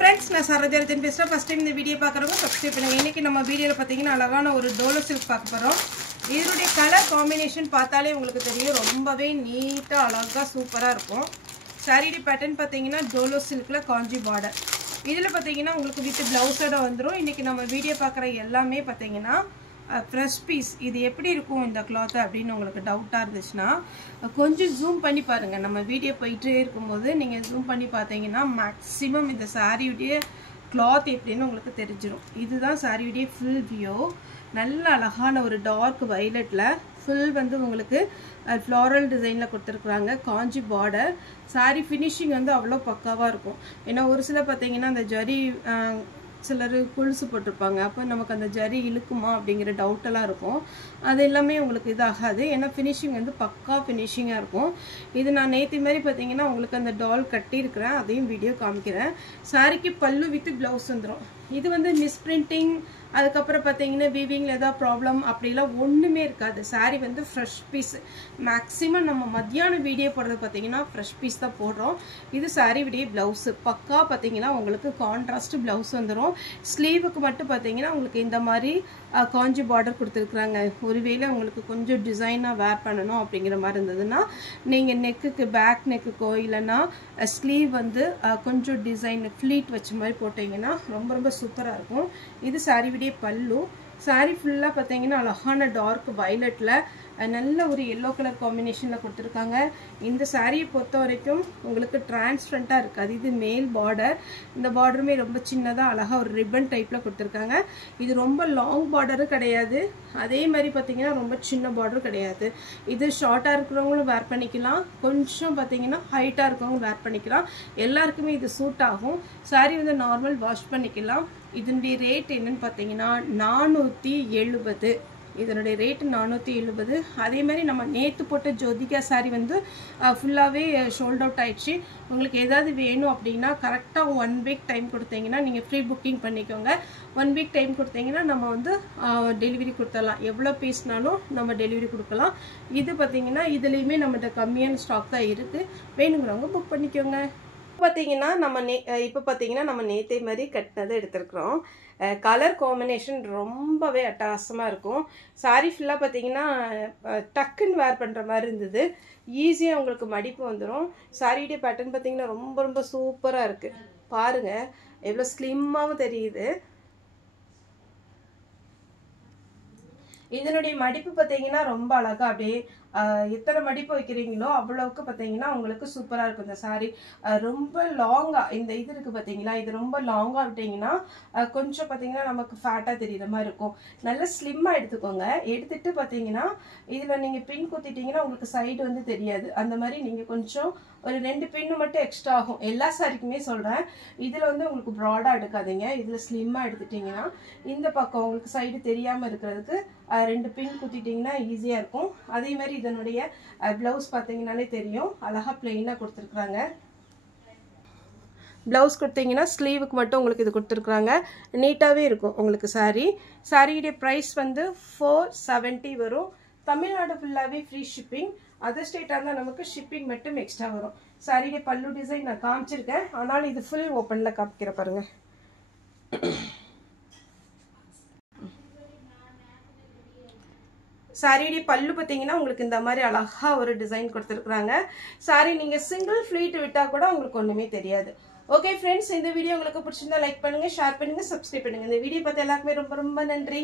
friends, நான் சரோஜாரத்தின் பேசுறேன். First time இந்த வீடியோ பார்க்கறவங்க சப்ஸ்கிரைப் பண்ணுங்க. இன்னைக்கு நம்ம வீடியோல பாத்தீங்கன்னா அழகான ஒரு டோலோ சில்க் பார்க்க போறோம். இதோட கலர் காம்பினேஷன் பார்த்தாலே உங்களுக்கு தெரியும், ரொம்பவே நீட்டா அழகா சூப்பரா இருக்கும். சாரியோட பேட்டர்ன் பாத்தீங்கன்னா டோலோ சில்க்ல காஞ்சி பார்டர். இதுல பாத்தீங்கன்னா உங்களுக்கு வித் பிளவுஸோட வந்துரும். இன்னைக்கு நம்ம வீடியோ பார்க்குற எல்லாமே பாத்தீங்கன்னா ஃப்ரெஷ் பீஸ். இது எப்படி இருக்கும் இந்த கிளாத் அப்படின்னு உங்களுக்கு டவுட்டாக இருந்துச்சுன்னா கொஞ்சம் ஜூம் பண்ணி பாருங்கள். நம்ம வீடியோ போயிட்டே இருக்கும்போது நீங்கள் ஜூம் பண்ணி பார்த்தீங்கன்னா மேக்ஸிமம் இந்த சாரியுடைய கிளாத் எப்படின்னு உங்களுக்கு தெரிஞ்சிடும். இதுதான் சாரியுடைய ஃபுல் வியூ. நல்ல அழகான ஒரு டார்க் வயலட்டில் ஃபுல் வந்து உங்களுக்கு ஃப்ளாரல் டிசைனில் கொடுத்துருக்குறாங்க. காஞ்சி பார்டர். சாரி ஃபினிஷிங் வந்து அவ்வளோ பக்காவாக இருக்கும். ஏன்னா ஒரு சில பார்த்தீங்கன்னா அந்த ஜரி சிலர் கொலுசு போட்டிருப்பாங்க, அப்போ நமக்கு அந்த ஜரி இழுக்குமா அப்படிங்கிற டவுட்டெல்லாம் இருக்கும். அது எல்லாமே உங்களுக்கு இதாகாது. ஏன்னா ஃபினிஷிங் வந்து பக்கா ஃபினிஷிங்காக இருக்கும். இது நான் நேற்று மாதிரி பார்த்தீங்கன்னா உங்களுக்கு அந்த டால் கட்டியிருக்கிறேன், அதையும் வீடியோ காமிக்கிறேன். சாரிக்கு பல்லு வித் ப்ளவுஸ் வந்துடும். இது வந்து மிஸ்பிரிண்டிங், அதுக்கப்புறம் பார்த்தீங்கன்னா வீவிங்கில் ஏதாவது ப்ராப்ளம் அப்படிலாம் ஒன்றுமே இருக்காது. சாரி வந்து ஃப்ரெஷ் பீஸ். மேக்ஸிமம் நம்ம மத்தியானம் வீடியோ போடுறது பார்த்தீங்கன்னா ஃப்ரெஷ் பீஸ் தான் போடுறோம். இது சாரி விடைய ப்ளவுஸு பக்கா பார்த்தீங்கன்னா உங்களுக்கு கான்ட்ராஸ்ட் ப்ளவுஸ் வந்துடும். ஸ்லீவுக்கு மட்டும் பார்த்தீங்கன்னா உங்களுக்கு இந்த மாதிரி காஞ்சி பார்டர் கொடுத்துருக்குறாங்க. ஒருவேளை உங்களுக்கு கொஞ்சம் டிசைனாக வேர் பண்ணணும் அப்படிங்கிற மாதிரி இருந்ததுன்னா நீங்கள் நெக்குக்கு பேக் நெக்குக்கோ இல்லைன்னா ஸ்லீவ் வந்து கொஞ்சம் டிசைன் ஃப்ளீட் வச்ச மாதிரி போட்டிங்கன்னா ரொம்ப ரொம்ப சூப்பராக இருக்கும். இது சாரி விடைய பல்லு. சாரி ஃபுல்லாக பார்த்தீங்கன்னா அழகான டார்க் வயலட்டில் நல்ல ஒரு எல்லோ கலர் காம்பினேஷனில் கொடுத்துருக்காங்க. இந்த சாரியை பொறுத்த வரைக்கும் உங்களுக்கு டிரான்ஸ்பரண்ட்டாக இருக்காது. இது மேல் பார்டர். இந்த பார்டருமே ரொம்ப சின்னதாக அழகாக ஒரு ரிப்பன் டைப்பில் கொடுத்துருக்காங்க. இது ரொம்ப லாங் பார்டரும் கிடையாது, அதே மாதிரி பார்த்தீங்கன்னா ரொம்ப சின்ன பார்டரும் கிடையாது. இது ஷார்ட்டாக இருக்கிறவங்களும் வேர் பண்ணிக்கலாம், கொஞ்சம் பார்த்தீங்கன்னா ஹைட்டாக இருக்கிறவங்களும் வேர் பண்ணிக்கலாம். எல்லாருக்குமே இது சூட் ஆகும். சாரி வந்து நார்மல் வாஷ் பண்ணிக்கலாம். இதனுடைய ரேட் என்னன்னு பார்த்தீங்கன்னா 470. இதனுடைய ரேட்டு 470. அதே மாதிரி நம்ம நேற்று போட்ட ஜோதிகா சாரி வந்து ஃபுல்லாகவே ஷோல்ட் அவுட் ஆயிடுச்சு. உங்களுக்கு ஏதாவது வேணும் அப்படின்னா கரெக்டாக 1 வீக் டைம் கொடுத்தீங்கன்னா நீங்கள் ஃப்ரீ புக்கிங் பண்ணிக்கோங்க. 1 வீக் டைம் கொடுத்தீங்கன்னா நம்ம வந்து டெலிவரி கொடுத்துடலாம். எவ்வளோ பீஸ்னாலும் நம்ம டெலிவரி கொடுக்கலாம். இது பார்த்தீங்கன்னா இதுலேயுமே நம்மகிட்ட கம்மியான ஸ்டாக் தான் இருக்குது. வேணுங்கிறவங்க புக் பண்ணிக்கோங்க. பார்த்தீங்கன்னா இப்போ பார்த்தீங்கன்னா நம்ம நேற்றை மாதிரி கட்டினதை எடுத்துருக்குறோம். கலர் காம்பினேஷன் ரொம்பவே அட்டகாசமாக இருக்கும். சாரி ஃபுல்லாக பார்த்தீங்கன்னா டக்குன்னு வேர் பண்ணுற மாதிரி இருந்தது. ஈஸியாக உங்களுக்கு மடிப்பு வந்துடும். சாரியுடைய பேட்டர்ன் பார்த்தீங்கன்னா ரொம்ப ரொம்ப சூப்பராக இருக்குது. பாருங்கள் எவ்வளோ ஸ்லிம்மாகவும் தெரியுது. இதனுடைய மடிப்பு பார்த்தீங்கன்னா ரொம்ப அழகா அப்படியே எத்தனை மடிப்பு வைக்கிறீங்களோ அவ்வளவுக்கு பார்த்தீங்கன்னா உங்களுக்கு சூப்பராக இருக்கும். இந்த சாரி ரொம்ப லாங்காக இந்த இது இருக்குது பார்த்தீங்களா, இது ரொம்ப லாங்காக விட்டிங்கன்னா கொஞ்சம் பார்த்தீங்கன்னா நமக்கு ஃபேட்டாக தெரியுற மாதிரி இருக்கும். நல்லா ஸ்லிம்மாக எடுத்துக்கோங்க. எடுத்துட்டு பார்த்தீங்கன்னா இதில் நீங்கள் பின் குத்திட்டீங்கன்னா உங்களுக்கு சைடு வந்து தெரியாது. அந்த மாதிரி நீங்கள் கொஞ்சம் ஒரு 2 பின்னு மட்டும் எக்ஸ்ட்ரா ஆகும். எல்லா சாரிக்குமே சொல்கிறேன். இதில் வந்து உங்களுக்கு ப்ராடாக எடுக்காதீங்க. இதில் ஸ்லிம்மாக எடுத்துட்டிங்கன்னா இந்த பக்கம் உங்களுக்கு சைடு தெரியாமல் இருக்கிறதுக்கு 2 பின் குத்திட்டிங்கன்னா ஈஸியாக இருக்கும். அதே மாதிரி இதனுடைய ப்ளவுஸ் பார்த்தீங்கன்னாலே தெரியும், அழகாக பிளெயினாக கொடுத்துருக்குறாங்க. ப்ளவுஸ் கொடுத்தீங்கன்னா ஸ்லீவுக்கு மட்டும் உங்களுக்கு இது கொடுத்துருக்குறாங்க. நீட்டாகவே இருக்கும் உங்களுக்கு சாரி. சாரியுடைய ப்ரைஸ் வந்து 470 வரும். தமிழ்நாடு ஃபுல்லாகவே ஃப்ரீ ஷிப்பிங். அதர் ஸ்டேட்டாக இருந்தால் நமக்கு ஷிப்பிங் மட்டும் எக்ஸ்ட்ரா வரும். சாரியுடைய பல்லு டிசைன் நான் காமிச்சிருக்கேன், ஆனால் இது ஃபுல் ஓப்பனில் காமிக்கிற பாருங்க. சாரியுடைய பல்லு பார்த்தீங்கன்னா உங்களுக்கு இந்த மாதிரி அழகா ஒரு டிசைன் கொடுத்துருக்குறாங்க. சாரி நீங்கள் சிங்கிள் ஃப்ளீட் விட்டால் கூட உங்களுக்கு ஒன்றுமே தெரியாது. ஓகே ஃப்ரெண்ட்ஸ், இந்த வீடியோ உங்களுக்கு பிடிச்சிருந்தா லைக் பண்ணுங்கள், ஷேர் பண்ணுங்கள், சப்ஸ்கிரைப் பண்ணுங்கள். இந்த வீடியோ பார்த்து எல்லாருக்குமே ரொம்ப ரொம்ப நன்றி.